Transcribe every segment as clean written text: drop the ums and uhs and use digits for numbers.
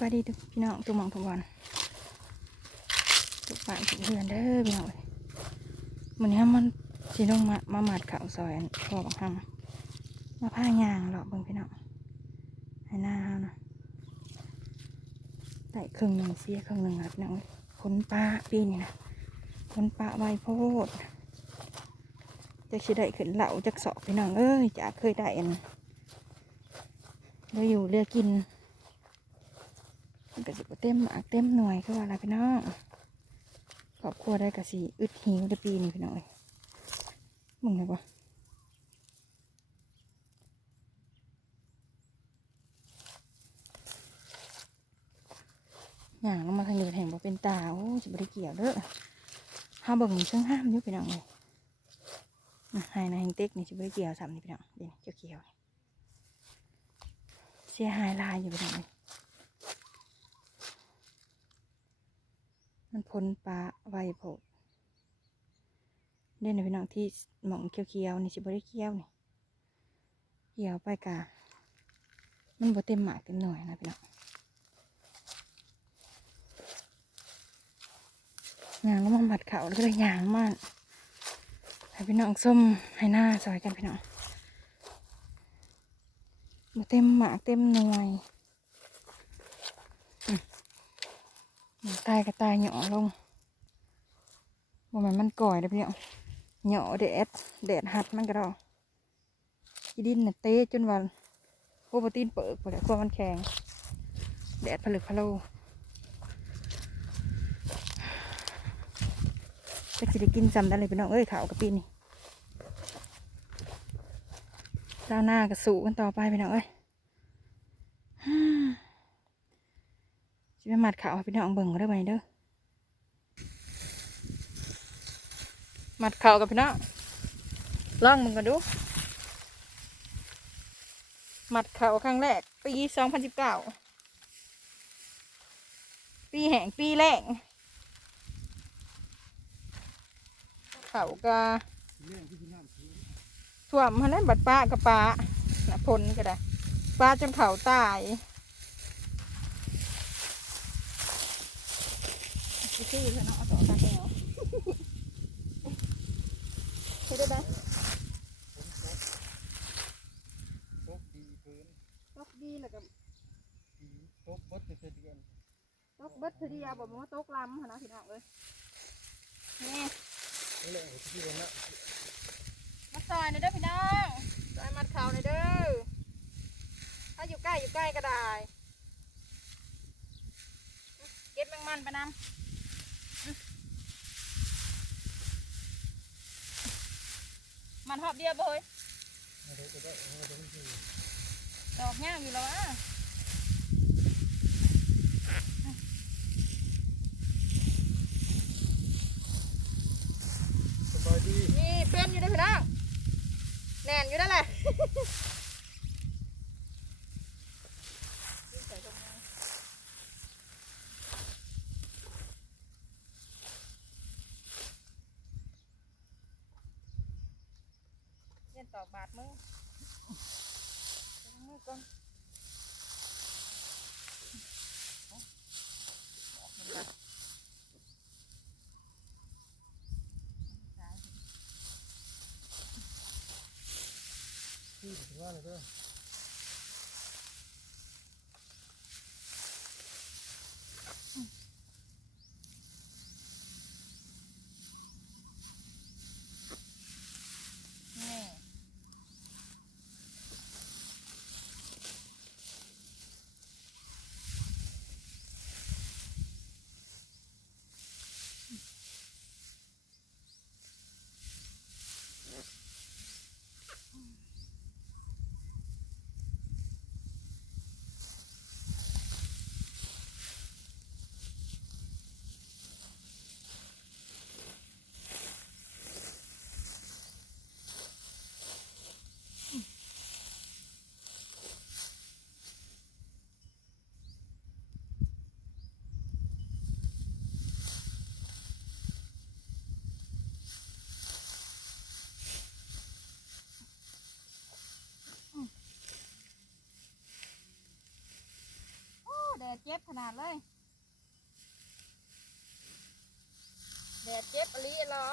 บายดีทุกพี่น้องทุกหม่องทุกวันทุกฝ่ายทุกเรือนเด้อพี่น้องวันนี้มันสีลงมาหมัดข่าวซอยพอบังคับมาผ้ายางหรอกเบิ่งพี่น้องให้หน้าเฮานะได้ครึ่งหนึ่งเสียครึ่งหนึ่งครับพี่น้องคนปลาปีนี่นะคนปลาใบโพดจะสิได้ขึ้นเหล่าจักสอบพี่น้องเอ้ยจะเคยได้อันเราอยู่เรือกินมันก็สิเต็มหมากเต็มหน่วยคือว่าอะไรพี่น้องครอบครัวได้กะสิอึดหิวได้ปีนี้พี่น้องมึงไงวะอย่างลงมาทางนี้แห่งบ่เป็นตาโอ้จะบ่ได้เกี่ยวเด้อห้าเบิ่งเชิงห้ามอยู่พี่น้องเลยให้นายแห่งเต็กนี่จะบ่ได้เกี่ยวซ้ำนี่พี่น้องเดี๋ยวเกี่ยวเสียหายลายอยู่พี่น้องเลยมันพ้นปลาไวโผดเด่นพี่น้องที่หมองเขียวๆนี่สิบ่ได้เกี่ยวนี่เกี่ยวไปกะมันบ่เต็มหมากเต็มหน่วยนะพี่น้องยางแล้วมาหมัดเขาแล้วก็เลยยางมากให้พี่น้องส้มให้หน้าซอยกันพี่น้องบ่เต็มหมากเต็มหน่วยตายก็ตายเหยาะลงบ่แม่นมันก่อยเด้อพี่น้องเหยาะแดดหัดมันก็ดอกอีดินน่ะเตะจนว่าโปรตีนเปิกหมดแล้วกลัวมันแข็งแดดผลึกพะโลจะสิได้กินจำได้เลยพี่น้องเอ้ยขาวกับปีนี่ก้าวหน้ากับสู่กันต่อไปพี่น้องเอ้ยจะไปหมัดขาวพี่น้องเบิ่งก็ได้ไหมเด้อหมัดขาวกับพี่น้องลองมึงกันดูหมัดขาวครั้งแรกปี2019ปีแห่งปีแรกเขาก็ท่วมมันนั้นบัดป้ากับป้าน่ะพลก็ได้ป้าจนเขาตายชื่อเธอเนาะต่อกันแล้วใช่ได้ไหมตกดีแล้วก็ตกเบิดเดือนตกเบิดเดียวบอกว่าตกลำนะพี่น้องเอ้ยนี่มาซอยหน่อยเด้อพี่น้องซอยมัดเข่าหน่อยเด้อถ้าอยู่ใกล้ก็ได้เก็บแมงมันไปน้ำมันหอบเดียวบ่เฮ้ยดอกย่างอยู่แล้วอ่ะนี่เป็นอยู่ด้วยพี่น้องแน่นอยู่นั่นแหละเล่นตอกบาดมือก่อนที่ถึงว่าเลยเด้อ เจ็บขนาดเลยแดดเจ็บอะไรหรอ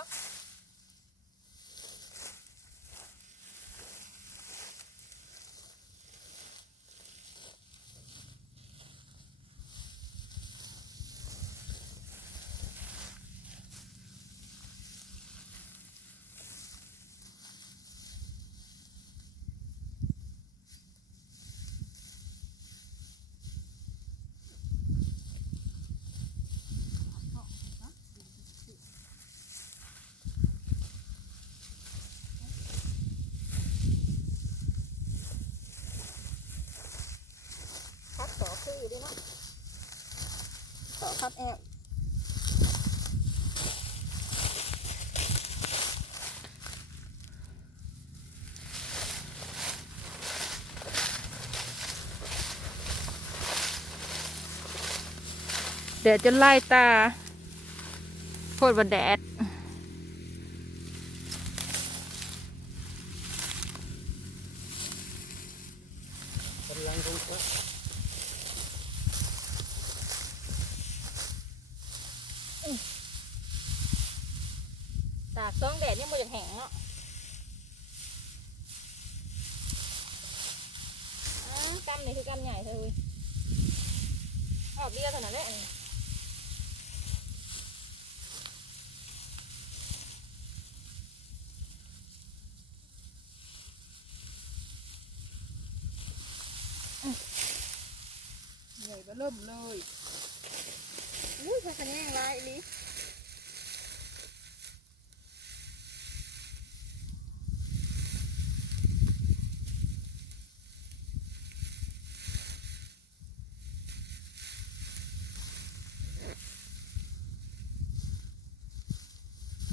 พักต่อคือดิเนาะต่อพับแอบแดดจนไล่ตาโคตรว่าแดดกำลังลงครับตากต้องแดดยังไม่จะแห้งเนาะกำนี่คือกำใหญ่เธอออกเดียวเท่านั้นแหละใหญ่ก็เริ่มเลยอุ้ยพาคะแนนลายอีลิ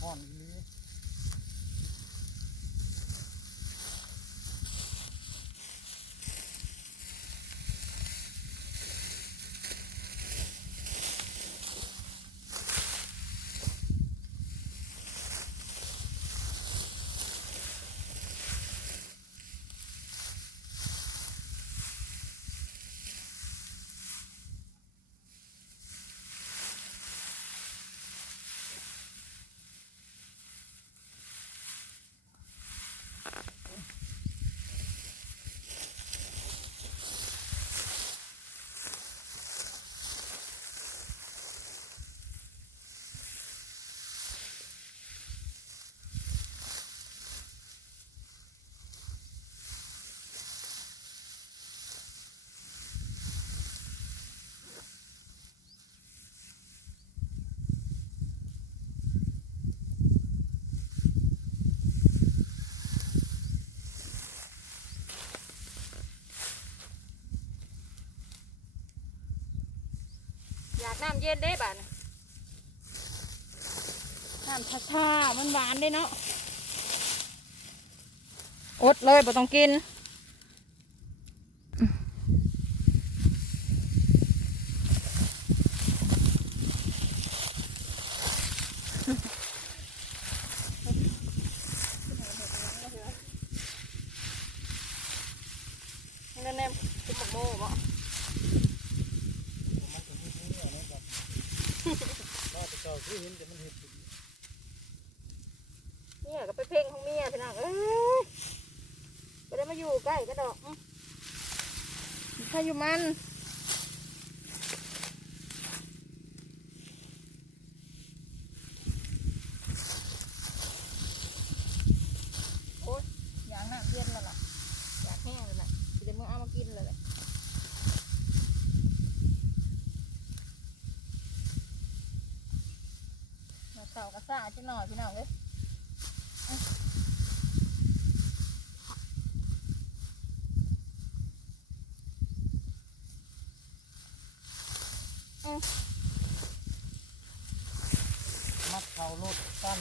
ห่อนอีนี้อยากน้ำเย็นได้บ้านน้ำชาๆมันหวานได้เนาะอดเลยบ่ต้องกินนั่นแน่คุณหมกโม่บ่มันจะมีเนื้อนะครับว่าแต่เก่าที่เห็นแต่มันเห็ดอยู่ เนี่ยก็ไปเพ่งของเมียพี่น้องไปได้มาอยู่ใกล้ก็ดอกถ้าอยู่มันโอ๊ยอยากน้ำเย็นแล้วล่ะอยากแห้งเลยแหละเดี๋ยวมึงเอามากินเลยแหละมาเต่ากระซ่าจังหน่อยพี่น้องเลยมัดเขารถตั้น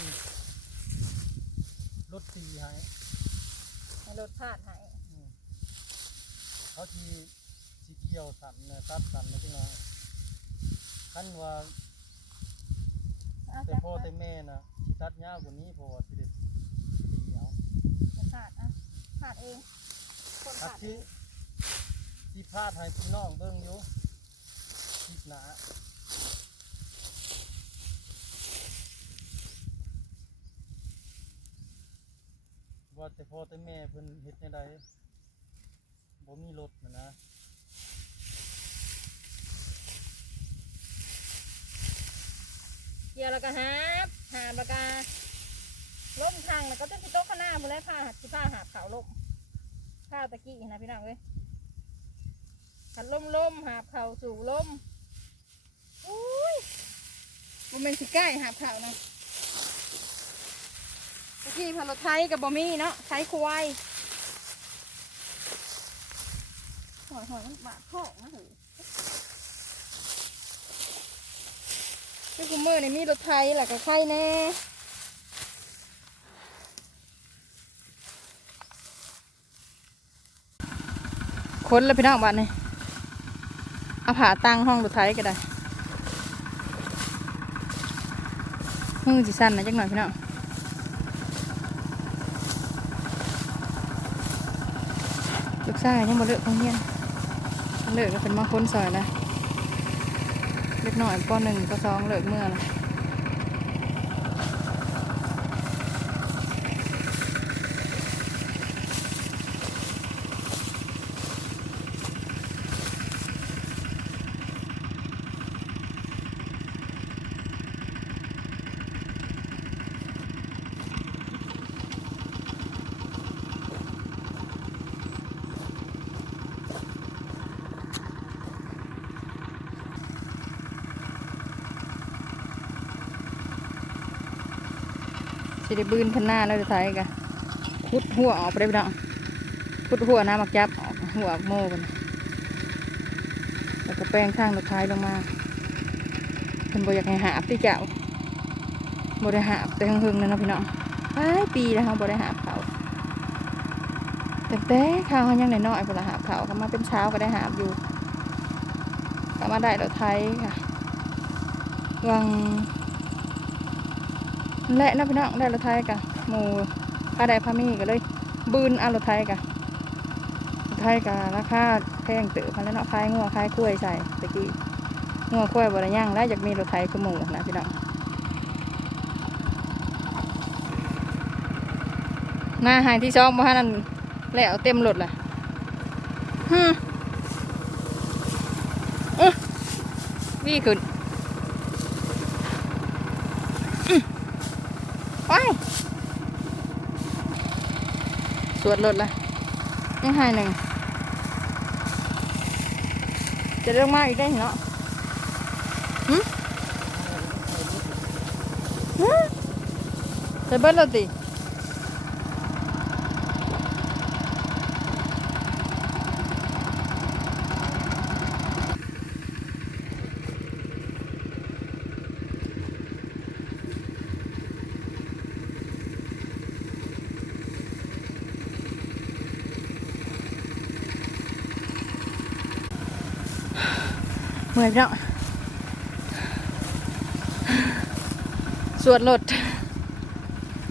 รถตีให้ ให้รถพาดให้ เขาทีสีเขียวสันเนี่ยตัดสันนะพี่น้องขั้นว่าแต่พ่อแต่แม่นะที่ตัดยาวกว่านี้เพราะว่าสิเด็ดตีเอา พาดอ่ะพาดเองคน ตัด พาดเอ ที่ ง ที่พาดให้พี่น้องเบิ่งอยู่ ทิศหนาว่าแต่พ่อแต่แม่เพิ่นเฮ็ดในใดบ่มีรถนะ เกี่ยวแล้วก็หาบแล้วก็ล้มทางแล้วก็จะสิโต๊ะข้างหน้าหมดเลยผ้าสิผ้าหาบขาวล้มผ้าตะกี้นะพี่น้องเว้ยขันล้มหาบเข่าสู่ล้มอุ้ยมันเป็นสิใกล้หาบเข่านะตะกี้พารถไทยกับบอมี่เนาะไทยควายหอยมันบาดท้องนะเหรอที่คุมเมอร์ในมีรถไทยแหละก็ไข่แน่ค้นแล้วพี่น้องบ้านนี่เอาผ่าตั้งห้องรถไทยก็ได้มือสิสั้นนะจักหน่อยพี่น้องลูกชายยังบ่เลิกของเฮียนเลิกก็เป็นมาค้นซอยนะเล็กน้อยป.1 ป.2เลิกเมื่อนะสิได้บืนพันหน้าแล้วรถไทยกันขุดหัวออกไปได้พี่น้องขุดหัวน้ำมักยับออกหัวโม่กันแล้วก็แป้งข้างรถไทยลงมาเป็นบ่อยากให้หาบที่เจ้าบ่ได้หาบแต่หึงๆนั่นเนาะพี่น้องหลายปีแล้วเขาบ่ได้หาบเขาแต่ข้าวเขายังน้อยๆเวลาหาบเขาก็มาเป็นเช้าก็ได้หาบอยู่ก็มาได้รถไทยค่ะวังและนะพี่น้องได้รถไทยกะหมูพาได้พามีกันเลยบืนเอารถไทยกะรถไทยกะราคาแพงเติบมาแล้วเนาะคายงัวคายกล้วยใส่ตะกี้งัวกล้วยบริย่างแล้วอยากมีรถไทยคือหมูนะพี่น้องหน้าหายที่ช่องบ้านนั่นแล้วเต็มรถเลยวิ่งขึ้นไปสวดรถละยังหายหนึ่งจะเรื่องมากอีกได้เนาะจะเบิ้ลเราติเมื่อยพี่น้องสวดรถ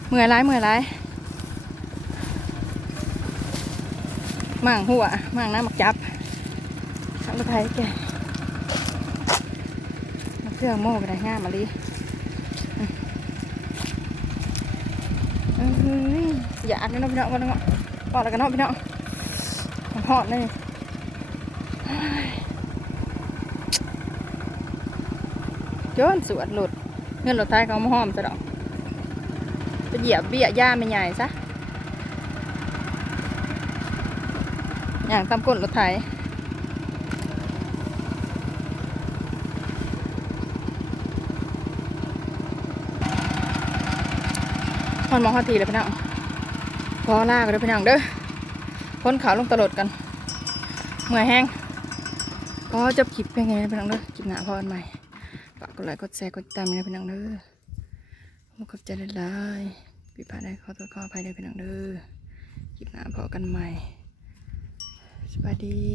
เมื่อยร้ายมั่งหัวมั่งน้ำหมักจับทำรถไทยแกมาเครื่องโม่ไปได้ง่ามมาลีอยากนี่น้องพี่น้องวันนี้ปอดแล้วกันน้องพี่น้องหอดเลยจนสวดหลุดเงินรถไทยเขามาห้อมซะดอกจะเหยียบเบี้ยย่าไม่ใหญ่ซะอย่างตามก้นรถไทยพอนมองข้าทีเลยพี่น้องพอลากกันเลยพี่น้องเด้อพ้นเขาลงตลอดกันเมื่อยแห้งพอจบคลิปเป็นไงพี่น้องเด้อคลิปหน้าพอกันใหม่ฝากกดไลค์กดแชร์กดติดตามนะพี่น้องเด้อขอบใจหลายๆพี่พาได้ขอโทษขออภัยด้วยพี่น้องเด้อคลิปหน้าพอกันใหม่สวัสดี